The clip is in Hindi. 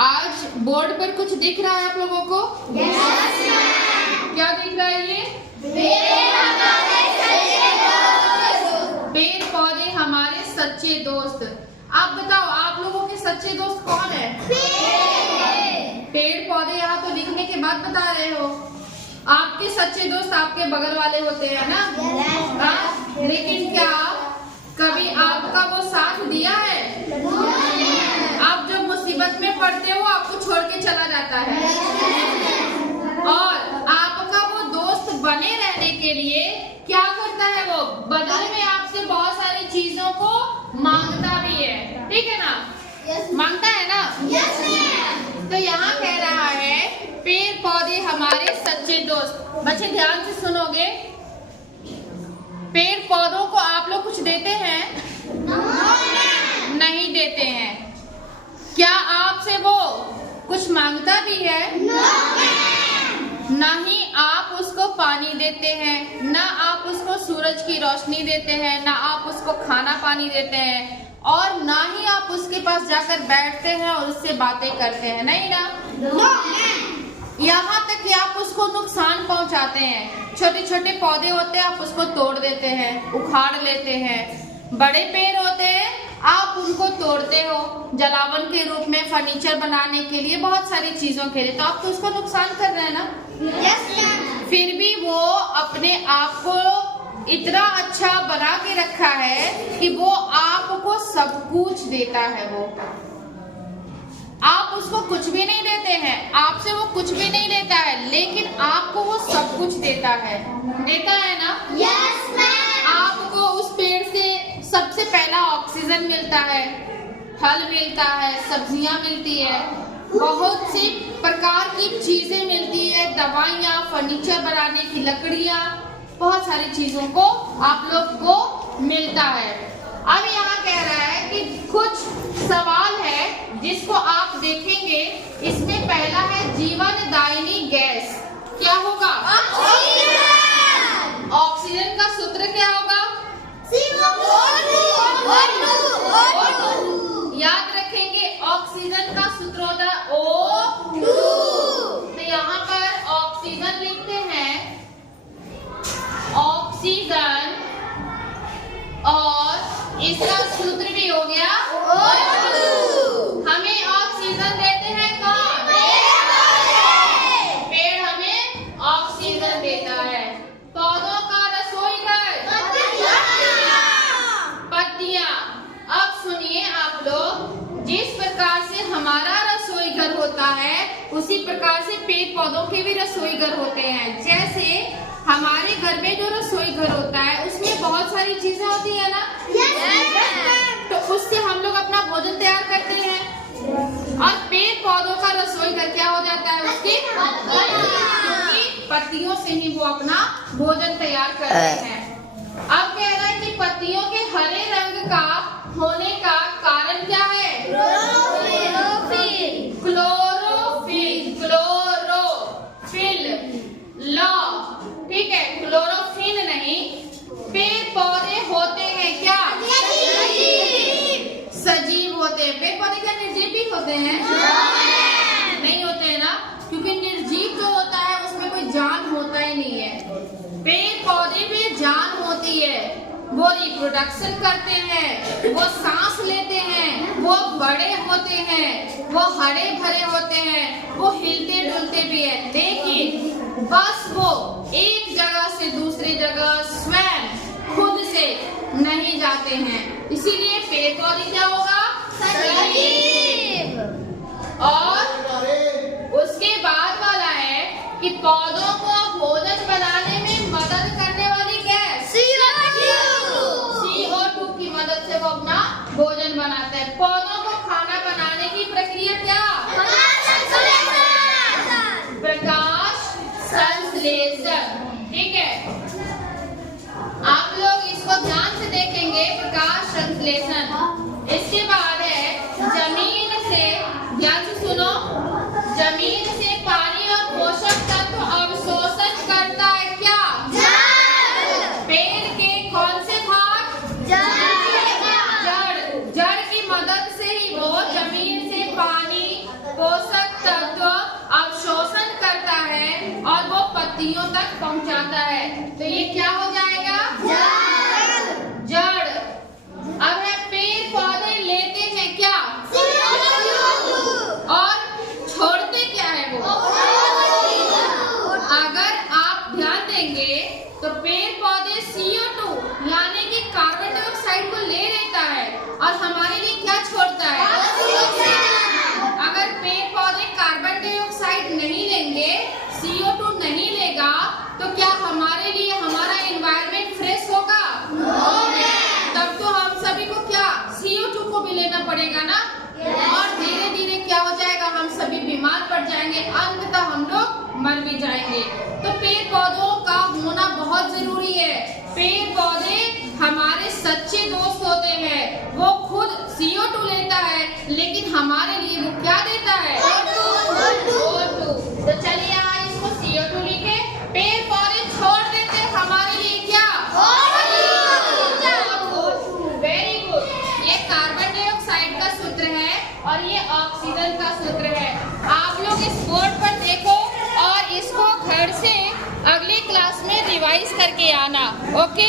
आज बोर्ड पर कुछ दिख रहा है आप लोगों को? यस। क्या दिख रहा है ये? पेड़ पौधे हमारे सच्चे दोस्त। आप बताओ, आप लोगों के सच्चे दोस्त कौन है? पेड़ पौधे। यहाँ तो लिखने के बाद बता रहे हो। आपके सच्चे दोस्त आपके बगल वाले होते हैं ना? हाँ? लेकिन क्या कभी आपका वो साथ दिया है? आप जब मुसीबत में पड़ते हो आपको छोड़ के चला जाता है। और आपका वो दोस्त बने रहने के लिए क्या करता है? वो बदले में आपसे बहुत सारी चीजों को मांगता भी है, ठीक है ना? मांगता है ना? तो यहाँ कह रहा है पेड़ पौधे हमारे सच्चे दोस्त। बच्चे ध्यान से सुनोगे। पेड़ पौधों को आप लोग कुछ देते हैं? नहीं देते हैं। क्या आपसे वो कुछ मांगता भी है? नहीं आप उसको पानी देते हैं, ना आप उसको सूरज की रोशनी देते हैं, ना आप उसको खाना पानी देते हैं, और ना ही आप उसके पास जाकर बैठते हैं और उससे बातें करते हैं। नहीं ना? यहाँ तक कि आप उसको नुकसान पहुँचाते हैं। छोटे छोटे पौधे होते हैं, आप उसको तोड़ देते हैं, उखाड़ लेते हैं। बड़े पेड़ होते हैं, आप उनको तोड़ते हो जलावन के रूप में, फर्नीचर बनाने के लिए, बहुत सारी चीजों के लिए। तो आप तो उसको नुकसान कर रहे हैं ना? फिर भी वो अपने आप को इतना अच्छा बना के रखा है कि वो आपको सब कुछ देता है। वो आप उसको कुछ भी नहीं देते हैं, आपसे वो कुछ भी नहीं लेता है, लेकिन आपको वो सब कुछ देता है। देता है ना? Yes ma'am. आपको उस पेड़ से सबसे पहला ऑक्सीजन मिलता है, फल मिलता है, सब्जियां मिलती है, बहुत सी प्रकार की चीजें मिलती है, दवाइयाँ, फर्नीचर बनाने की लकड़ियाँ, बहुत सारी चीजों को आप लोग को मिलता है। अब यहाँ कह रहा है कि कुछ सवाल है जिसको आप देखेंगे। इसमें पहला है जीवन दायिनी गैस। क्या होगा? ऑक्सीजन का सूत्र क्या होगा? याद रखेंगे, ऑक्सीजन का सूत्र होता है O2। तो यहाँ पर ऑक्सीजन लिखते हैं, ऑक्सीजन, और इसका सूत्र भी हो गया O2। हमें ऑक्सीजन देते हैं कौन? पेड़ हमें ऑक्सीजन देता है। पौधों का रसोई घर पत्तियां। अब सुनिए आप लोग, जिस प्रकार से हमारा रसोई घर होता है उसी प्रकार से पेड़ पौधों के भी रसोई घर होते हैं। जैसे हमारे घर में जो रसोई घर होता है उसमें बहुत सारी चीजें होती है ना? तो उससे हम लोग अपना भोजन तैयार करते हैं। और पेड़ पौधों का रसोई घर क्या हो जाता है? उसकी पत्तियों से ही वो अपना भोजन तैयार करते हैं। अब कह रहा है कि पत्तियों के हरे रंग का होने का कारण क्या है? क्लोरोफिल। क्लोरोफिल लो, ठीक है, क्लोरोफिल नहीं। पेड़ पौधे होते हैं क्या? सजीव होते हैं। पेड़ पौधे क्या निर्जीव भी होते हैं? नहीं होते हैं ना, क्योंकि निर्जीव जो होता है उसमें कोई जान होता ही नहीं है। पेड़ पौधे में जान होती है, वो रिप्रोडक्शन करते हैं, वो सांस लेते हैं, वो बड़े होते हैं, वो हरे भरे होते हैं, वो हिलते डुलते भी है, लेकिन बस वो एक जगह से दूसरी जगह स्वयं खुद से नहीं जाते हैं। इसीलिए पेड़ पौधे क्या होगा? सजीव। और उसके बाद वाला है कि पौधों को भोजन बनाने में मदद करने वाली गैस CO2 की मदद से वो अपना भोजन बनाते हैं। पौधों को खाना बनाने की प्रक्रिया क्या? प्रकाश संश्लेषण। ठीक है, आप लोग इसको ध्यान से देखेंगे, प्रकाश संश्लेषण। इसके बाद है जमीन से, ध्यान से सुनो, जमीन से पानी और पोषक तत्व अवशोषण करता है क्या? पेड़ के कौन से भाग? जड़। जड़ की मदद से ही वो जमीन से पानी, पोषक बीमार पड़ जाएंगे, अंततः हम लोग मर भी जाएंगे। तो पेड़ पौधों का होना बहुत जरूरी है। पेड़ पौधे हमारे सच्चे दोस्त होते हैं। वो खुद CO2 लेता है, लेकिन हमारे लिए वो क्या देता है? O2। तो चलिए आज इसको CO2 लिखे, पेड़ पौधे छोड़ देते हैं हमारे लिए क्या? Very good. ये कार्बन डाइऑक्साइड का सूत्र है और ये ऑक्सीजन का सूत्र है। आप लोग इस बोर्ड पर देखो और इसको घर से अगली क्लास में रिवाइज करके आना। ओके।